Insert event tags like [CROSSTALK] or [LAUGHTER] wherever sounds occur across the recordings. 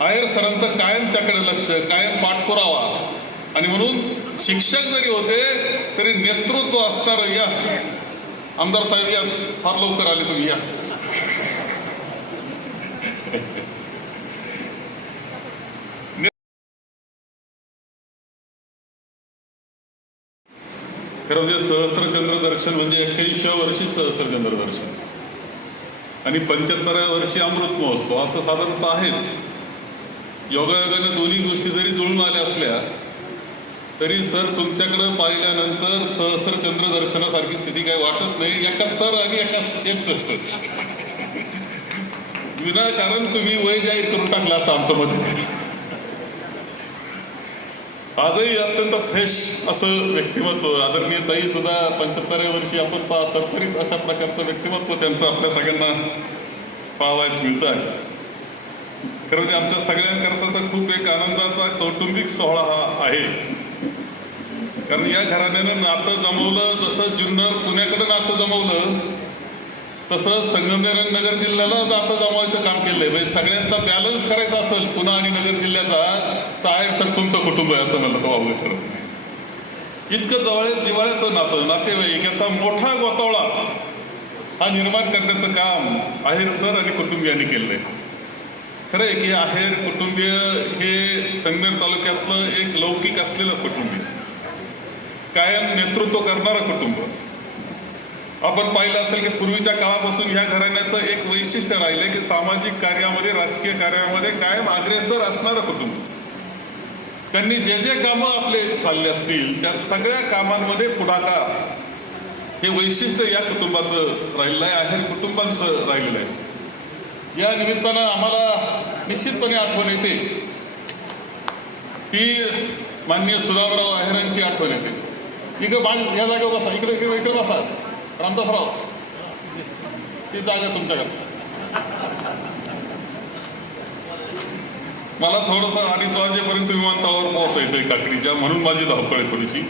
आयर सरांचं कायम त्याकडे लक्ष कायम पाठपुरावा. आणि म्हणून शिक्षक जरी होते तरी नेतृत्व असणार या. आमदार साहेब या फार लवकर आले तुम्ही या. खरं म्हणजे सहस्रचंद्र दर्शन म्हणजे एक्क्याऐंशी वर्षी सहस्रचंद्र दर्शन. आणि पंच्याहत्तराव्या वर्षी अमृत महोत्सव असं साधारणतः आहेच. योगायोगाने दोन्ही गोष्टी जरी जुळून आल्या असल्या तरी सर तुमच्याकडं पाहिल्यानंतर सहस्रचंद्र दर्शनासारखी स्थिती काही वाटत नाही. एकाहत्तर आणि एका एकसष्ट. विनाकारण तुम्ही वय जाहीर करून टाकलं असं आमचं मत आजही अत्यंत फ्रेश असं व्यक्तिमत्व आदरणीय ताई सुद्धा पंच्याहत्तराव्या वर्षी आपण पाहतात तरतरीत अशा प्रकारचं व्यक्तिमत्व त्यांचं आपल्या सगळ्यांना पाहावयास मिळतं आहे. खरं म्हणजे आमच्या सगळ्यांकरता तर खूप एक आनंदाचा कौटुंबिक सोहळा हा आहे. कारण या घराण्यानं नातं जमवलं जसं जुन्नर पुण्याकडे नातं जमवलं तसं संगमनेर नगर जिल्ह्याला नातं जमवायचं काम केलंय. म्हणजे सगळ्यांचा बॅलन्स करायचा असेल पुणे आणि नगर जिल्ह्याचा तर आहे सर तुमचं कुटुंब आहे असं मला तो वावलं खरं. इतकं जवळ जिवाळ्याचं नातं नातेवाईक याचा मोठा गोतावळा हा निर्माण करण्याचं काम आहेर सर आणि कुटुंबियांनी केलं आहे खरं आहे की आहेर कुटुंबीय हे संगमेर तालुक्यातलं एक लौकिक असलेलं कुटुंबीय कायम नेतृत्व करणारं कुटुंब. आपण पाहिलं असेल की पूर्वीच्या काळापासून ह्या घराण्याचं एक वैशिष्ट्य राहिलं की सामाजिक कार्यामध्ये राजकीय कार्यामध्ये कायम अग्रेसर असणारं कुटुंब. त्यांनी जे जे कामं आपले चालले असतील त्या सगळ्या कामांमध्ये पुढाकार हे वैशिष्ट्य या कुटुंबाचं राहिलेलं आहे आहेर कुटुंबांचं राहिलेलं आहे. या निमित्तानं आम्हाला निश्चितपणे आठवण येते. ती माननीय सुदामराव अहेरांची आठवण येते. इकडे बाज या जागेवर बसा. इकडे इकडे इकडे बसा. रामदासराव. ती जागा तुमच्याकडे. मला थोडंसं अडीच वाजेपर्यंत विमानतळावर पोहोचायचं आहे काकडीच्या म्हणून माझी धावपळ आहे थोडीशी.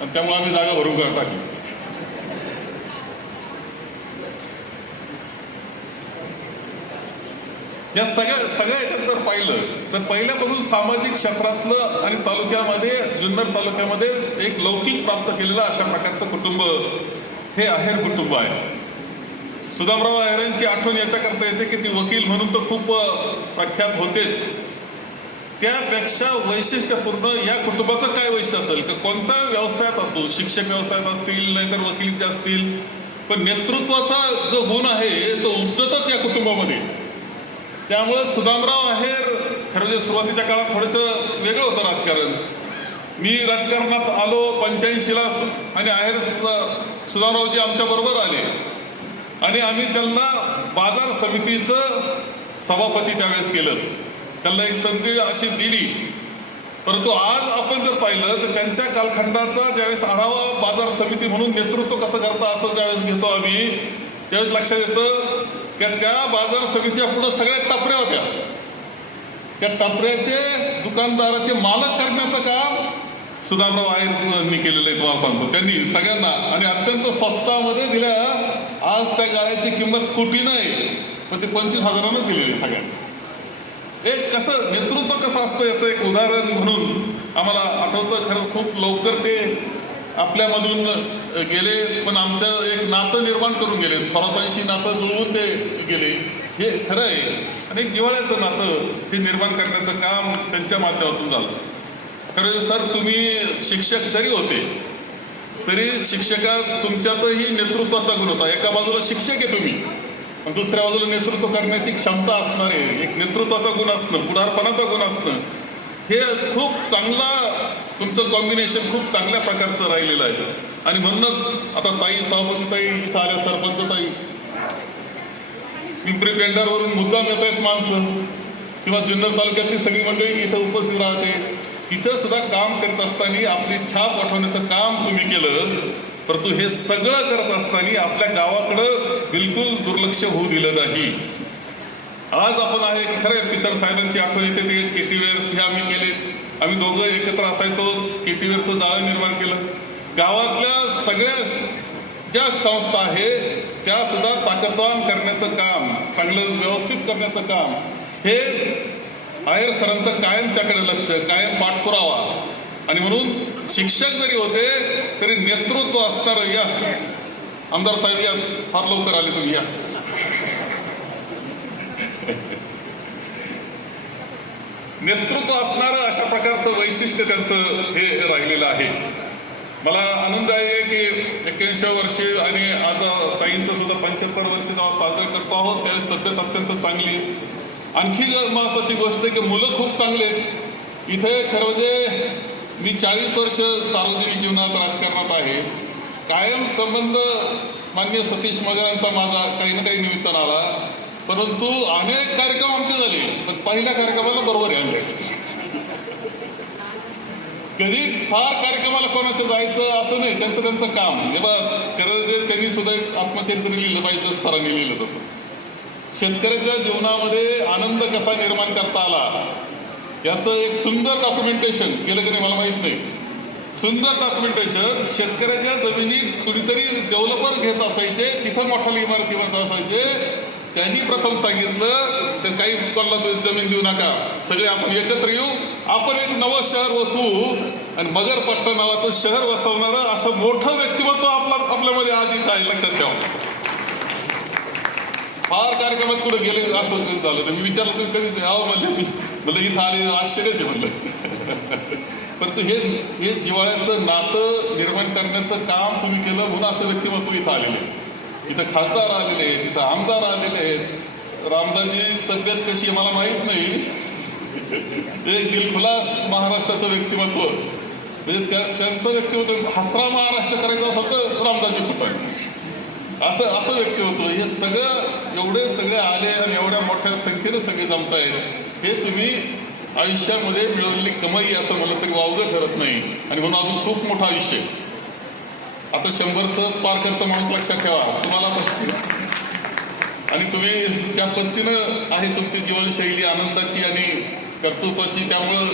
आणि त्यामुळे आम्ही जागा भरून टाकली. या सगळ्या सगळ्या याच्यात जर पाहिलं तर पहिल्यापासून सामाजिक क्षेत्रातलं आणि तालुक्यामध्ये जुन्नर तालुक्यामध्ये एक लौकिक प्राप्त केलेलं अशा प्रकारचं कुटुंब हे आहेर कुटुंब आहे. सुदामराव आहेरांची आठवण याच्याकरता येते की ती वकील म्हणून तर खूप प्रख्यात होतेच. त्यापेक्षा वैशिष्ट्यपूर्ण या कुटुंबाचं काय वैशिष्ट्य असेल? का कोणत्या व्यवसायात असो शिक्षक व्यवसायात असतील नाहीतर वकिलीचे असतील पण नेतृत्वाचा जो गुण आहे तो उपजतच या कुटुंबामध्ये. त्यामुळं सुदामराव आहेर खरं म्हणजे सुरुवातीच्या काळात थोडंसं वेगळं होतं राजकारण. मी राजकारणात आलो पंच्याऐंशीला आणि आहेर सु- सुदामरावजी आमच्याबरोबर आले. आणि आम्ही त्यांना बाजार समितीचं सभापती त्यावेळेस केलं. त्यांना एक संधी अशी दिली. परंतु आज आपण जर पाहिलं तर त्यांच्या कालखंडाचा ज्यावेळेस आढावा बाजार समिती म्हणून नेतृत्व कसं करता असं ज्यावेळेस घेतो आम्ही त्यावेळेस लक्षात येतं की त्या बाजार समितीच्या पुढं सगळ्या टपऱ्या होत्या. त्या टपऱ्याचे दुकानदाराचे मालक करण्याचं काम सुदामराव आयरनी केलेलं आहे तुम्हाला सांगतो. त्यांनी सगळ्यांना आणि अत्यंत स्वस्तामध्ये दिल्या. आज त्या गाड्याची किंमत कोटी नाही पण ते पंचवीस हजारानं दिलेली सगळ्यांना. एक कसं नेतृत्व कसं असतं याचं एक उदाहरण म्हणून आम्हाला आठवतं खरं खूप लवकर ते आपल्यामधून गेले पण आमचं एक नातं निर्माण करून गेले. थोरातांशी नातं जुळवून ते गेले. हे खरं आहे. आणि एक नातं हे निर्माण करण्याचं काम त्यांच्या माध्यमातून झालं. खरं सर तुम्ही शिक्षक जरी होते तरी शिक्षकात तुमच्यातही नेतृत्वाचा गुण होता. एका बाजूला शिक्षक आहे तुम्ही पण दुसऱ्या बाजूला नेतृत्व करण्याची क्षमता असणारे एक नेतृत्वाचा गुण असणं पुढारपणाचा गुण असणं हे खूप चांगला तुमचं कॉम्बिनेशन खूप चांगल्या प्रकारचं राहिलेलं आहे. आणि म्हणूनच आता ताई सभापती ताई इथं आल्या सरपंच ताई. पिंपरी पेंढारवरून मुद्दाम येत आहेत माणसं. किंवा जुन्नर तालुक्यातली सगळी मंडळी इथं उपस्थित राहते. तिथं सुद्धा काम करत असताना आपली छाप वाढवण्याचं काम तुम्ही केलं परंतु हे सगळं करत असताना आपल्या गावाकडं बिलकुल दुर्लक्ष होऊ दिलं नाही. आज आपण आहे की खरं पितर साहेबांची आठवण येते ते केटीवेअर्स हे आम्ही केले आम्ही दोघं एकत्र असायचो केटीवेअरचं जाळं निर्माण केलं. गावातल्या सगळ्या ज्या संस्था आहेत त्या सुद्धा ताकदवान करण्याचं काम चांगलं व्यवस्थित करण्याचं काम हे आयर सरांचं कायम त्याकडे लक्ष कायम पाठपुरावा. आणि म्हणून शिक्षक जरी होते तरी नेतृत्व असणार या. आमदार साहेब या फार लवकर आले तुम्ही या. नेतृत्व असणारं अशा प्रकारचं वैशिष्ट्य त्यांचं हे राहिलेलं आहे. मला आनंद आहे की एक्क्याऐंशी वर्षी आणि आज ताईंचं सुद्धा पंच्याहत्तर वर्ष जेव्हा साजरे करतो आहोत त्यावेळेस तब्येत अत्यंत चांगली आणखी महत्त्वाची महत्वाची गोष्ट आहे की मुलं खूप चांगली आहेत. इथे खरं म्हणजे मी चाळीस वर्ष सार्वजनिक जीवनात राजकारणात आहे. कायम संबंध मान्य सतीश मगरांचा माझा काही ना काही निमित्तानं आला. परंतु अनेक कार्यक्रम आमचे झाले. पण पहिल्या कार्यक्रमाला बरोबर आणले कधी फार कार्यक्रमाला कोणाचं जायचं असं नाही त्यांचं त्यांचं काम. हे बघ खरं त्यांनी सुद्धा एक आत्मचरित्र लिहिलं पाहिजे सरांनी लिहिलं तसं. शेतकऱ्याच्या जीवनामध्ये आनंद कसा निर्माण करता आला याचं एक सुंदर डॉक्युमेंटेशन केलं की नाही मला माहीत नाही. सुंदर डॉक्युमेंटेशन शेतकऱ्याच्या जमिनीत कुणीतरी डेव्हलपर घेत असायचे तिथं मोठ्या इमारती बनत असायचे त्यांनी प्रथम सांगितलं तर काही कोणाला जमीन देऊ नका. सगळे आपण एकत्र येऊ. आपण एक नवं शहर वसवू. आणि मगरपट्टा नावाचं शहर वसवणारं असं मोठं व्यक्तिमत्व आपला आपल्यामध्ये आज इथं आहे. लक्षात ठेवा. फार कार्यक्रमात कुठे गेले असं झालं तर मी विचारलं तुम्ही कधी आहो म्हणलं मी. म्हणलं इथं आले आश्चर्यच आहे म्हणलं. [LAUGHS] परंतु हे हे जिव्हाळ्याचं नातं निर्माण करण्याचं काम तुम्ही केलं म्हणून असं व्यक्तिमत्व इथं आलेले आहे. इथं खासदार आलेले आहेत इथं आमदार आलेले आहेत. रामदासजी तब्येत कशी आहे मला माहीत नाही. एक दिलखुलास महाराष्ट्राचं व्यक्तिमत्व. म्हणजे त्या- त्यांचं व्यक्तिमत्व हसरा महाराष्ट्र करायचं असेल तर रामदासजी खूप आहे असं असं व्यक्तिमत्व. हे सगळं एवढे सगळे आले आणि एवढ्या मोठ्या संख्येने सगळे जमतायत. हे तुम्ही आयुष्यामध्ये मिळवलेली कमाई असं म्हणलं तरी वावगं ठरत नाही. आणि म्हणून अजून खूप मोठं आयुष्य आहे. आता शंभर सहज पार करतं माणूस लक्षात ठेवा. तुम्हाला आणि तुम्ही ज्या पद्धतीनं आहे तुमची जीवनशैली आनंदाची आणि कर्तृत्वाची त्यामुळं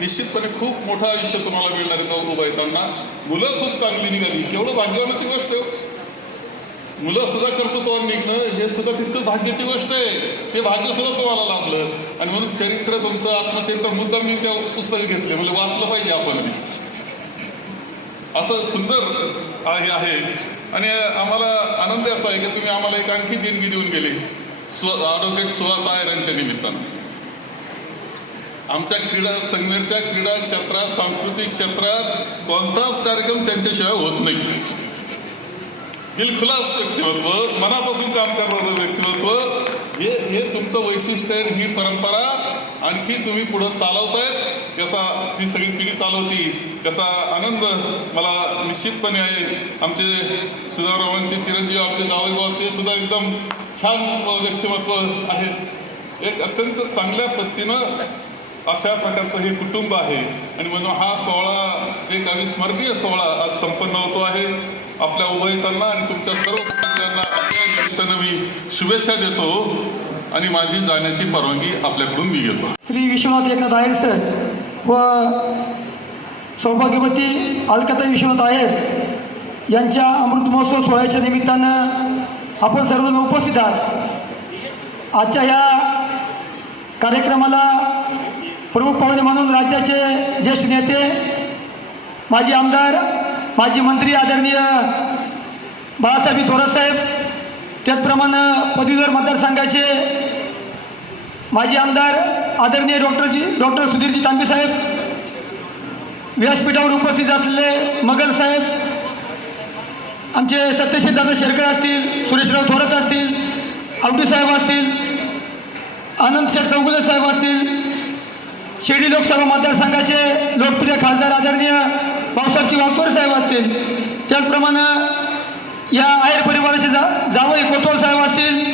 निश्चितपणे खूप मोठं आयुष्य तुम्हाला मिळणार आहे तो उभं येताना. मुलं खूप चांगली निघाली. केवढं भाग्यवानाची गोष्ट. आहे मुलं सुद्धा कर्तृत्वावर निघणं हे सुद्धा तितकं भाग्याची गोष्ट आहे. ते भाग्य सुद्धा तुम्हाला लाभलं. आणि म्हणून चरित्र तुमचं आत्मचरित्र मुद्दा मी त्या पुस्तक घेतले म्हणजे वाचलं पाहिजे आपण. मी असं सुंदर आहे आहे. आणि आम्हाला आनंद याचा आहे की तुम्ही आम्हाला एक आणखी देणगी देऊन गेले. स्व ॲडव्होकेट सुहास आयर यांच्या निमित्तानं. आमच्या क्रीडा संगमेरच्या क्रीडा क्षेत्रात सांस्कृतिक क्षेत्रात कोणताच कार्यक्रम त्यांच्याशिवाय होत नाही. दिलखुलास व्यक्तिमत्व मनापासून काम करणारं व्यक्तिमत्व हे हे तुमचं वैशिष्ट्य आहे ही परंपरा आणखी तुम्ही पुढं चालवतायत. याचा ही सगळी पिढी चालवती त्याचा आनंद मला निश्चितपणे आहे. आमचे सुधारावांचे चिरंजीव आमचे जावईबाब ते सुद्धा एकदम छान व्यक्तिमत्व आहेत. एक अत्यंत चांगल्या पद्धतीनं अशा प्रकारचं हे कुटुंब आहे. आणि म्हणून हा सोहळा एक अविस्मरणीय सोहळा आज संपन्न होतो आहे. आपल्या उभयतांना आणि तुमच्या सर्व निमित्तानं मी शुभेच्छा देतो आणि माझी जाण्याची परवानगी आपल्याकडून मी घेतो. श्री विश्वनाथ एकनाथ आहेर सर. व सौभाग्यवती अलकाताई विश्वनाथ आहेत. यांच्या अमृत महोत्सव सोहळ्याच्या निमित्तानं आपण सर्वजण उपस्थित आहात. आजच्या या कार्यक्रमाला प्रमुख पाहुणे म्हणून राज्याचे ज्येष्ठ नेते माजी आमदार माजी मंत्री आदरणीय बाळासाहेब थोरातसाहेब त्याचप्रमाणे पदवीधर मतदारसंघाचे माजी आमदार आदरणीय डॉक्टरजी डॉक्टर सुधीरजी तांबे साहेब व्यासपीठावर उपस्थित असलेले मगल साहेब आमचे सत्यशील दादा शेरकर असतील सुरेशराव थोरात असतील आवटी साहेब असतील आनंद शेठ चौगुले साहेब असतील शिर्डी लोकसभा मतदारसंघाचे लोकप्रिय खासदार आदरणीय भाऊसाहेबजी वाकोर साहेब असतील. त्याचप्रमाणे या आहेर परिवाराचे जा जावई कोतवाल साहेब असतील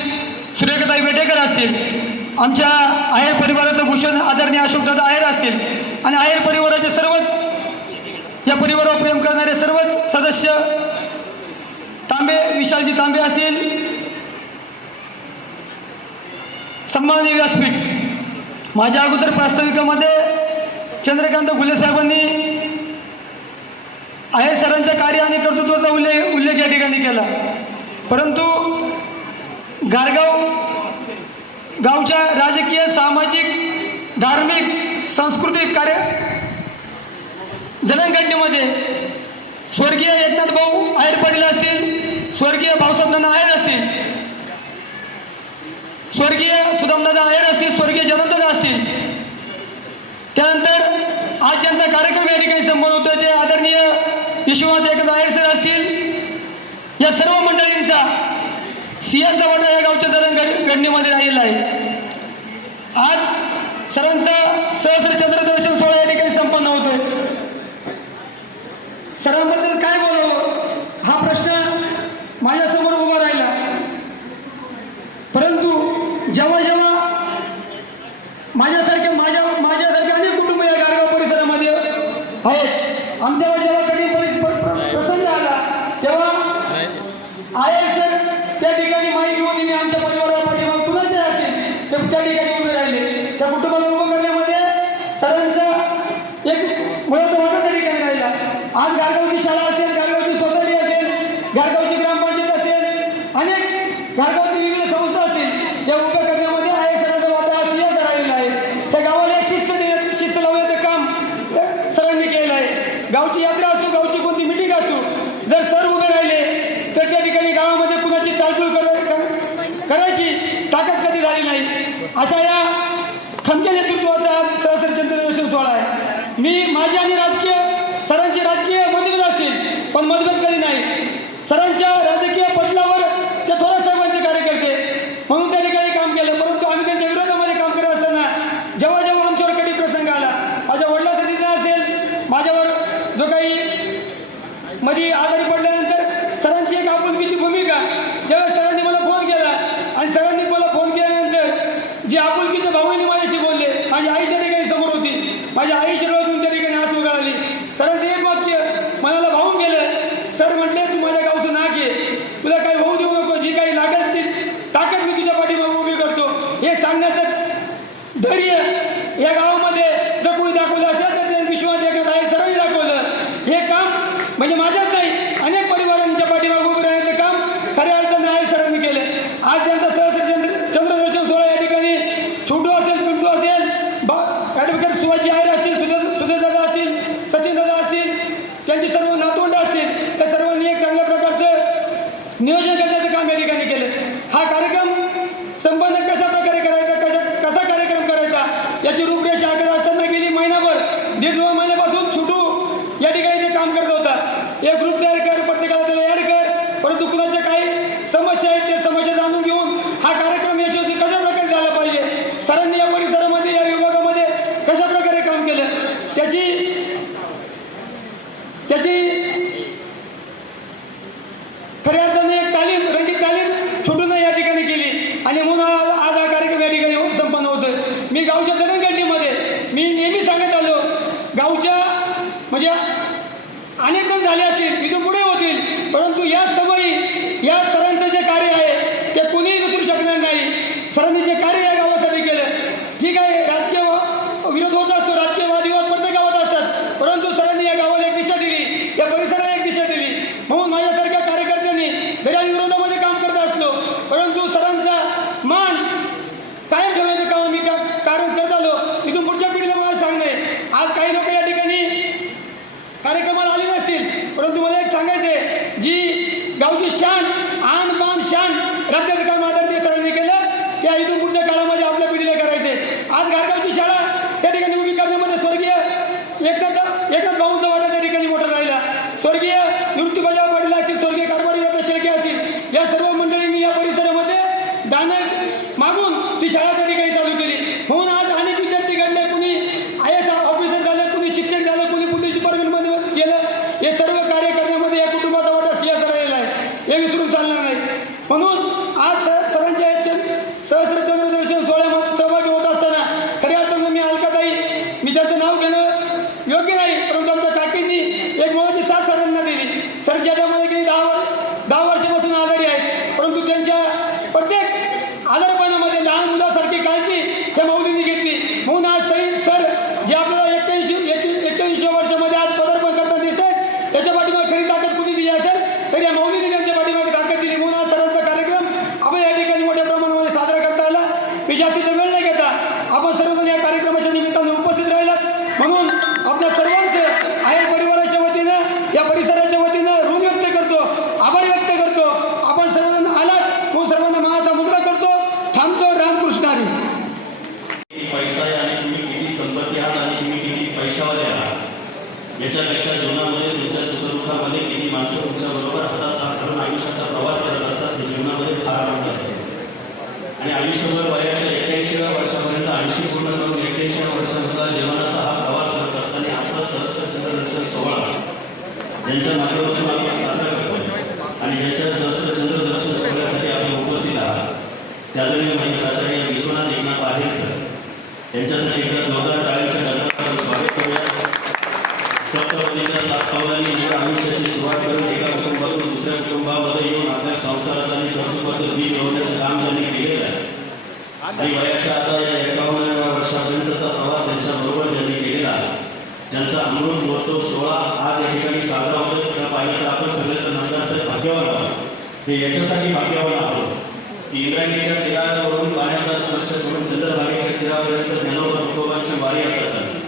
सुरेखताई बेटेकर असतील आमच्या आहेर परिवाराचं भूषण आदरणीय अशोकदादा आहेर असतील आणि आहेर परिवाराचे सर्वच या परिवारावर प्रेम करणारे सर्वच सदस्य तांबे विशालजी तांबे असतील सन्माननीय व्यासपीठ माझ्या अगोदर प्रास्ताविकामध्ये चंद्रकांत घुले साहेबांनी आहे सरांचं कार्य आणि कर्तृत्वाचा उल्लेख उल्लेख या ठिकाणी केला. परंतु गारगाव गावच्या राजकीय सामाजिक धार्मिक सांस्कृतिक कार्य जनगणनेमध्ये स्वर्गीय एकनाथ भाऊ आहेर पडले असतील स्वर्गीय भाऊसाहेबांना आहेर असतील स्वर्गीय सुदामदादा आहेर असतील स्वर्गीय जनमदादा असतील त्यानंतर आज ज्यांचा कार्यक्रम या ठिकाणी संबोधित सिंहाचा वाटा या गावच्या धरण गणनेमध्ये राहिलेला आहे. आज सरांचा सहस्र चंद्रदर्शन सोहळा या ठिकाणी संपन्न होतोय. सरांमध्ये खमक्या नेतृत्वाचा सरासरी जनतेचा सोहळा आहे. मी माझी आणि राजकीय खऱ्या ज्यांच्या माध्यमातून आपण साजरा करतो आणि ज्यांच्या सहस्र चंद्र दर्शन सोहळ्यासाठी आपण उपस्थित आहात. त्यावेळी माझे प्राचार्य विश्वनाथ एकनाथ पाटील सर यांच्यासाठी एकदा जोरदार टाळ्यांच्या गजरात स्वागत करूया. सप्तपदीच्या सात पावलांनी या आयुष्याची सुरुवात करून एका कुटुंबातून दुसऱ्या कुटुंबामध्ये येऊन आपल्या संस्काराचं आणि कर्तृत्वाचं बीज लावण्याचं काम त्यांनी केलेलं आहे. आणि वयाच्या आता या ज्यांचा अमृत महोत्सव सोहळा आज या ठिकाणी साजरा होतो त्या पाहिलं तर आपण सगळे नंतर भाग्यवान आहोत. हे याच्यासाठी भाग्यवान आहोत. की इंद्रायणीच्या तीरावरून पाण्याचा स्पर्श करून चंद्रभागेच्या तीरापर्यंत ज्ञानोबा तुकोबांची वारी आता चालली.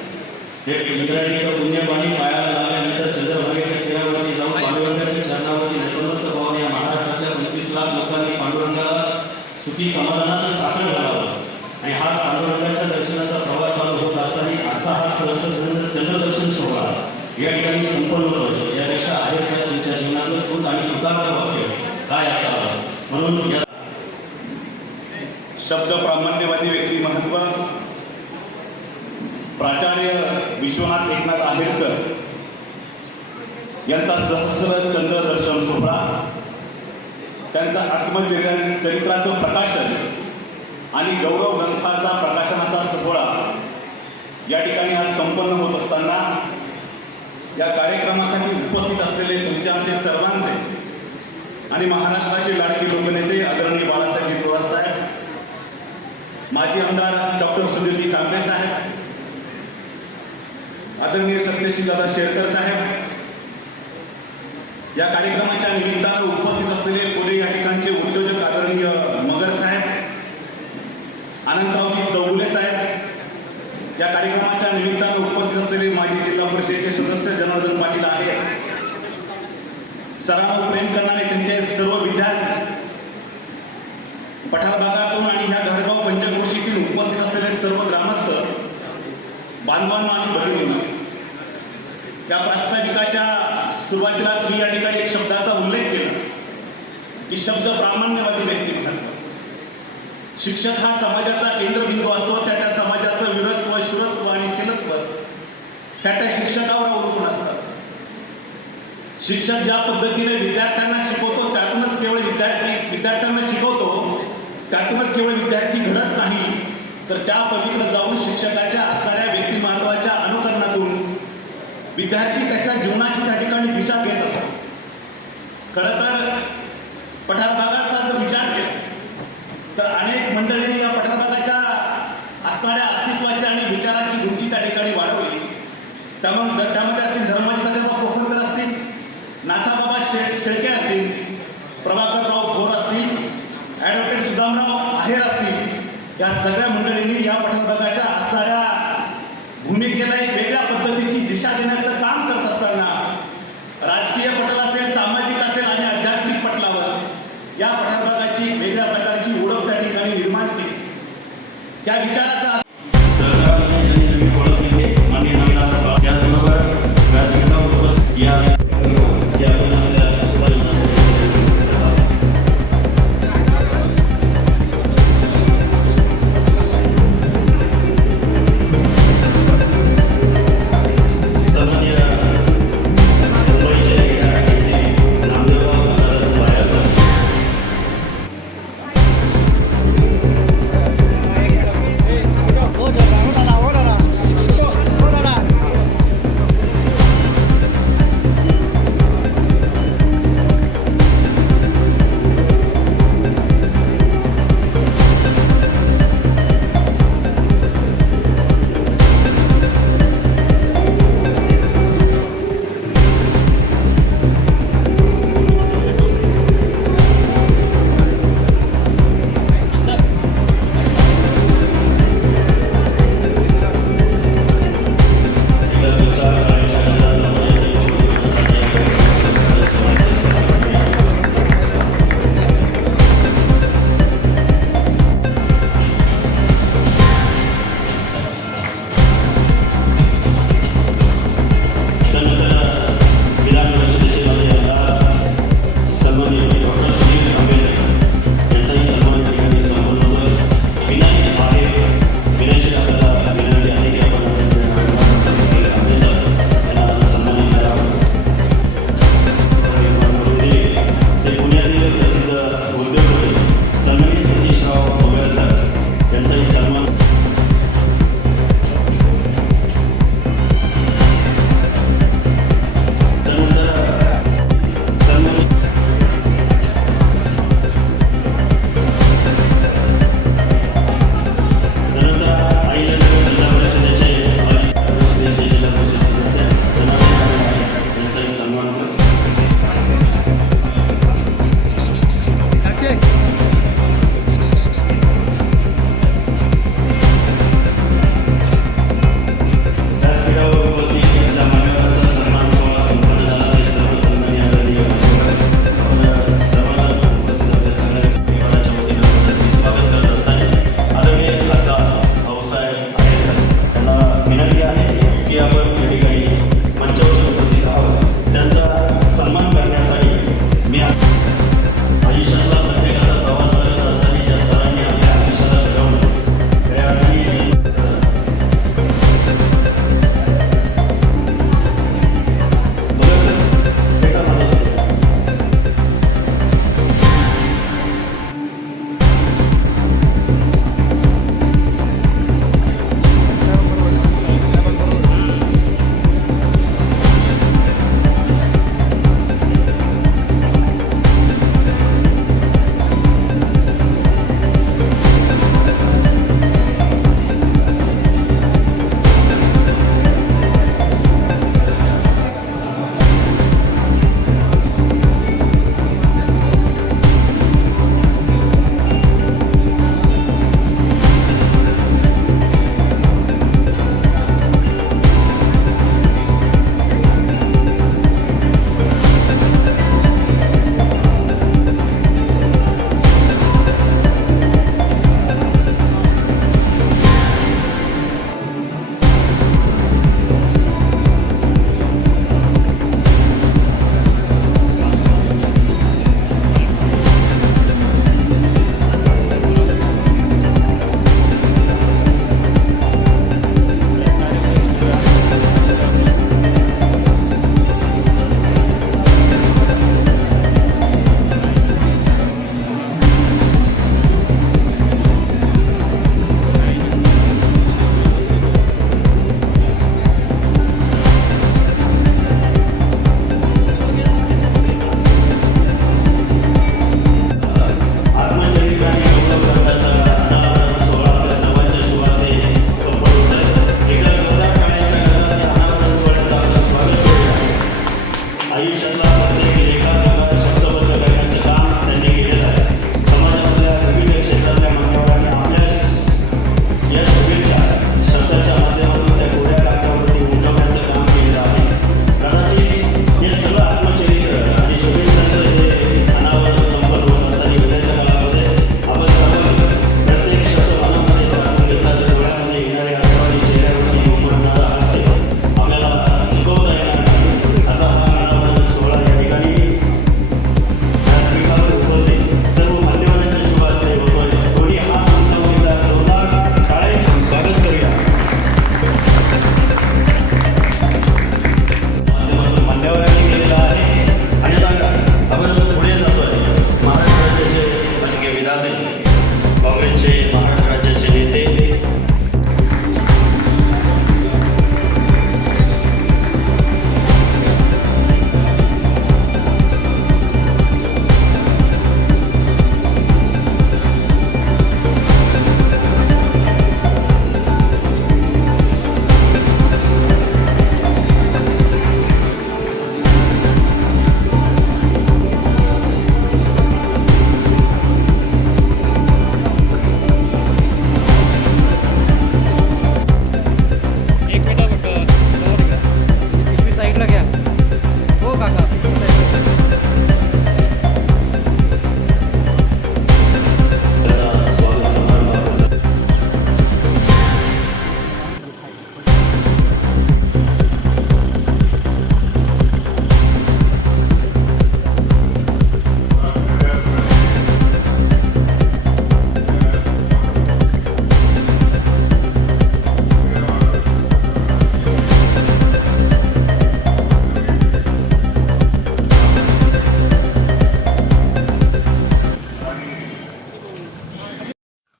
हे इंद्रायणीचं पुण्यपाणी पायाला लागल्यानंतर चंद्रभागेच्या तीरावरती जाऊन पांडुरंगाच्या चरणावरती नतमस्तक व्हावं या महाराष्ट्रातल्या पंचवीस लाख लोकांनी पांडुरंगाला सुखी समाधानाचं साखर चंद्रदर्शन सोहळा या ठिकाणी संपन्न होतो यापेक्षा आहे साहेब तुमच्या जीवनातलं खूप आणि तुकाचं वाक्य. काय असावं? म्हणून या शब्द प्रामाण्यवादी व्यक्ती महत्त्व. प्राचार्य विश्वनाथ एकनाथ आहेर सर यांचा सहस्र चंद्रदर्शन सोहळा. त्यांचा आत्मचर्या चरित्राचं प्रकाशन आणि गौरव ग्रंथाचा प्रकाशनाचा सोहळा या ठिकाणी आज संपन्न होत असताना या कार्यक्रमासाठी उपस्थित असलेले तुमचे आमचे सर्वांचे आणि महाराष्ट्राचे लाडके लोकनेते आदरणीय बाळासाहेब थोरात साहेब माजी आमदार डॉक्टर सुधीरजी तांबे साहेब आदरणीय सत्यशील दादा शेरकर साहेब या कार्यक्रमाच्या निमित्तानं उपस्थित असलेले पुणे या ठिकाणचे उद्योजक आदरणीय मगर साहेब अनंतरावजी चौगुले साहेब या कार्यक्रमाच्या निमित्तानं उपस्थित असलेले माजी जिल्हा परिषदेचे सदस्य जनार्दन पाटील आहे. सराव प्रेम करणारे त्यांचे सर्व विद्यार्थी पठार भागातून आणि ह्या घरगाव पंचक्रोशीतील उपस्थित असलेले सर्व ग्रामस्थ बांधवांना आणि भगिनींना. या प्रास्ताविकाच्या सुरुवातीलाच मी या ठिकाणी एक शब्दाचा उल्लेख केला की शब्द प्रामाण्यवादी व्यक्ती शिक्षक हा समाजाचा केंद्रबिंदू असतो त्या त्या समाजाचं विरत्व शुरत्व आणि शिलत्व त्या त्या शिक्षकावर अवलंबून असतात शिक्षक ज्या पद्धतीने विद्यार्थ्यांना शिकवतो त्यातूनच केवळ विद्यार्थी विद्यार्थ्यांना शिकवतो त्यातूनच केवळ विद्यार्थी घडत नाही. तर त्या पलीकडे जाऊन शिक्षकाच्या असणाऱ्या व्यक्तिमत्वाच्या अनुकरणातून विद्यार्थी त्याच्या जीवनाची त्या ठिकाणी दिशा घेत असतात. खरं तर पठार भागाचा जर विचार केला तर अनेक मंडळींनी या पठार भागाच्या असणाऱ्या अस्तित्वाची आणि विचाराची उंची त्या ठिकाणी वाढवली त्यामुळे त्यामध्ये असतील धर्माजी प्राध्यापक पोखरकर असतील नाथाबाबा शे शेळके असतील प्रभाकरराव भोर असतील ॲडव्होकेट सुदामराव आहेर असतील या सगळ्या मंडळींनी या पठणभागाच्या असणाऱ्या भूमिकेला एक वेगळ्या पद्धतीची दिशा देण्याचं काम करत असताना राजकीय पटल असेल सामाजिक असेल आणि आध्यात्मिक पटलावर या पठणभागाची वेगळ्या प्रकारची ओळख त्या ठिकाणी निर्माण केली. त्या विचाराचा